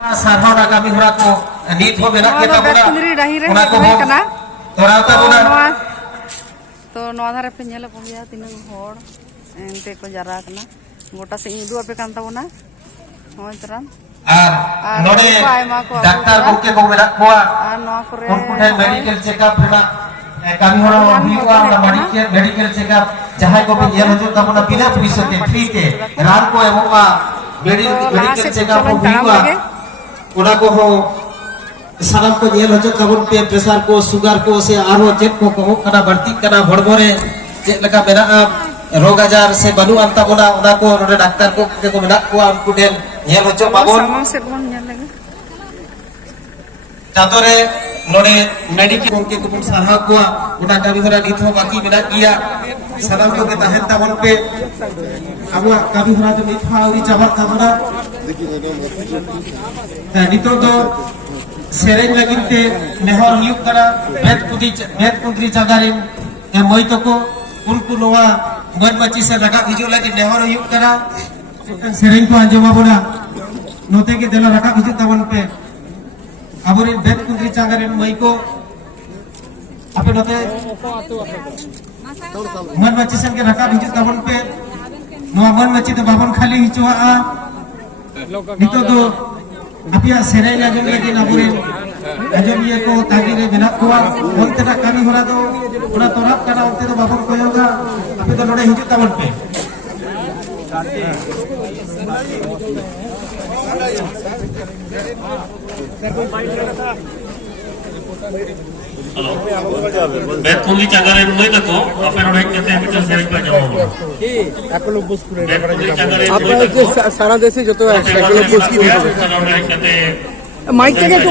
sarhana kami hura ko nit ho menak kita pura una ko kana tora ta pura तो नवा धारे पे नेले पगिया तिनंग होड़ एंते को जरा कना गोटा से इदु पे कांता बना होय तराम আর নড়ে ডাক্তার গোকে ko menak ko আর ন করে unku den medical check up rena kami hura biwa na medical check up jahay ko bin yelo jut tabuna bina puisa te free te ran ko ebong medical check up biwa una ko ho सारा को ये लजो तबन पे pressure को sugar को से आरो check को कना बढ़ती कना भड़भड़े जे लगा मेरा रोग आजार से बनु अंता बोला उना को नोडे डॉक्टर को मेना को उनको डेन ये लजो बाबन चातरे नोडे मेडिकल के कुछ सलाह को उना कभी हरा निथो बाकी मेना किया सारा को के तहन तबन पे अब कभी हरा तो निथो आउरी चाबत तबना नितो तो सेरेन लगिते नेहर हुयुक करा बेत कुंद्री जगारिन ए मोइतो को उनको नोवा मन मची से रका हिजो लगी नेहर हुयुक करा सेरेन को अंजमा बोला नोते के देला रका हिजो तवन पे अबोरिन बेत कुंद्री जगारिन मोइको आपे नोते मन मची सन के रका हिजो तवन पे नोवा मन मची तो बाबन खाली हिजो आ नितो तो apia serai lagi lagi naburin ajom ye ko tagire benak ko onte na kami hora do ona torap kana onte do babon ko yoga api to node hijut tabon pe मैं कुली चंगारे में ना को अपन और एक कहते हैं कि सेरिंग पे जाओ एक लोग बुस पूरे आप सारा देश जो तो एक लोग बुस की कहते हैं माइक टा तो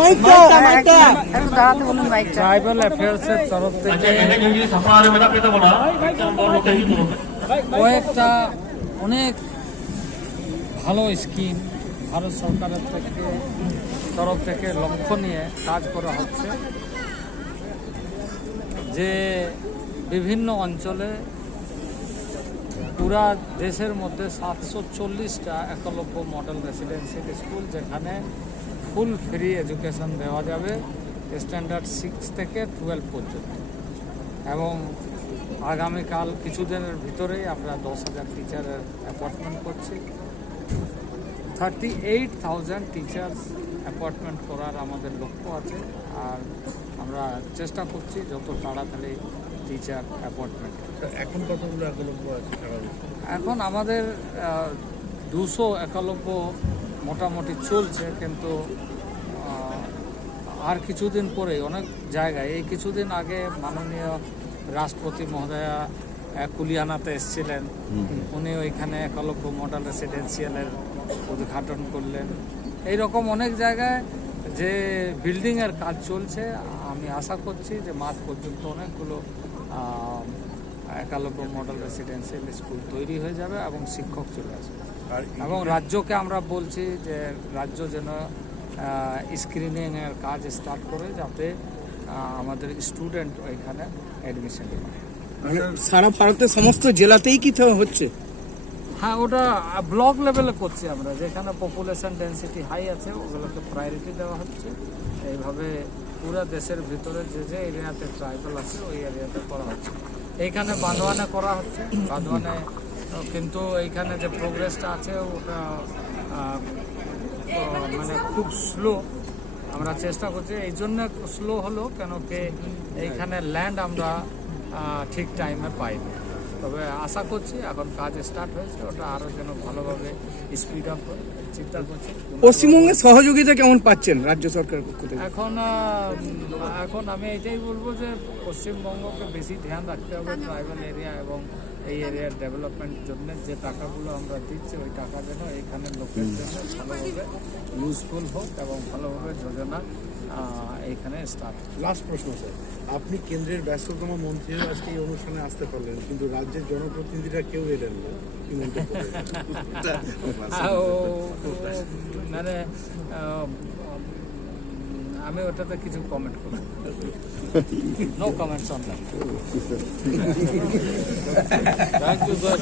माइक टा दात बोलूं माइक ट्राइबल अफेयर से तरफ से अच्छा मैंने क्योंकि सफारे में ना पे तो बोला हम बोल रहे ही बोलो ও একটা অনেক ভালো স্কিম ভারত সরকারের তরফ থেকে লক্ষ্য নিয়ে কাজ করা হচ্ছে যে বিভিন্ন অঞ্চলে পুরা দেশের মধ্যে 740টা একলব্য মডেল রেসিডেন্সিয়াল স্কুল যেখানে ফুল ফ্রি এডুকেশন দেওয়া যাবে স্ট্যান্ডার্ড 6 থেকে 12 পর্যন্ত এবং আগামীকাল কিছুদিনের ভিতরেই আমরা 10,000 টিচারের অ্যাপয়েন্টমেন্ট করছি 38,000 টিচার্স অ্যাপয়েন্টমেন্ট করার আমাদের লক্ষ্য আছে আর আমরা চেষ্টা করছি যত তাড়াতাড়ি টিচার অ্যাপয়েন্টমেন্ট এখন কতগুলো একলব্য আছে এখন আমাদের 200 একলব্য মোটামুটি চলছে কিন্তু আর কিছুদিন পরে অনেক জায়গায় এই কিছুদিন আগে মাননীয় রাষ্ট্রপতি মহোদয়া কুলিয়ানাতে এসেছিলেন উনি ওইখানে একলব্য মডেল রেসিডেন্সিয়ালের উদ্ঘাটন করলেন এইরকম অনেক জায়গায় যে বিল্ডিংয়ের কাজ চলছে আমি আশা করছি যে মার্চ পর্যন্ত অনেকগুলো একলব্য মডেল রেসিডেন্সিয়াল স্কুল তৈরি হয়ে যাবে এবং শিক্ষক চলে আসবে এবং রাজ্যকে আমরা বলছি যে রাজ্য যেন স্ক্রিনিংয়ের কাজ স্টার্ট করে যাতে আমাদের স্টুডেন্ট ওইখানে অ্যাডমিশন পায় সারা ভারতের সমস্ত জেলাতেই কি হচ্ছে হ্যাঁ ওটা ব্লক লেভেলে করছি আমরা যেখানে পপুলেশন ডেন্সিটি হাই আছে ওগুলোকে প্রায়োরিটি দেওয়া হচ্ছে এইভাবে পুরো দেশের ভিতরে যে যে এরিয়াতে ট্রাইবাল আছে ওই এরিয়াতে করা হচ্ছে এইখানে বাঁধওয়ানে করা হচ্ছে বাঁধওয়ানে কিন্তু এইখানে যে প্রোগ্রেসটা আছে ওটা মানে খুব স্লো আমরা চেষ্টা করছি এই জন্য স্লো হলো কেন কি এইখানে ল্যান্ড আমরা ঠিক টাইমে পাইনি তবে আশা করছি এখন কাজ স্টার্ট হয়েছে ওটা আরও যেন ভালোভাবে স্পিড আপ করে চিন্তা করছি পশ্চিমবঙ্গের সহযোগিতা কেমন পাচ্ছেন রাজ্য সরকারের পক্ষ থেকে এখন আমি এটাই বলবো যে পশ্চিমবঙ্গকে বেশি ধ্যান রাখতে হবে ট্রাইবাল এরিয়া এবং এই এরিয়ার ডেভেলপমেন্টের জন্য যে টাকাগুলো আমরা দিচ্ছি ওই টাকা যেন এখানে লোকের জন্য ভালোভাবে ইউজফুল হোক এবং ভালোভাবে যোজনা এইখানে স্টার্ট। লাস্ট প্রশ্ন স্যার, আপনি কেন্দ্রের ব্যস্ততম মন্ত্রী আজকে এই অনুষ্ঠানে আসতে পারলেন কিন্তু রাজ্যের জনপ্রতিনিধিরা কেউ এলেন না কি মন্তব্য মানে আমি ওটাতে কিছু কমেন্ট করব no comments on that thank you sir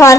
ধন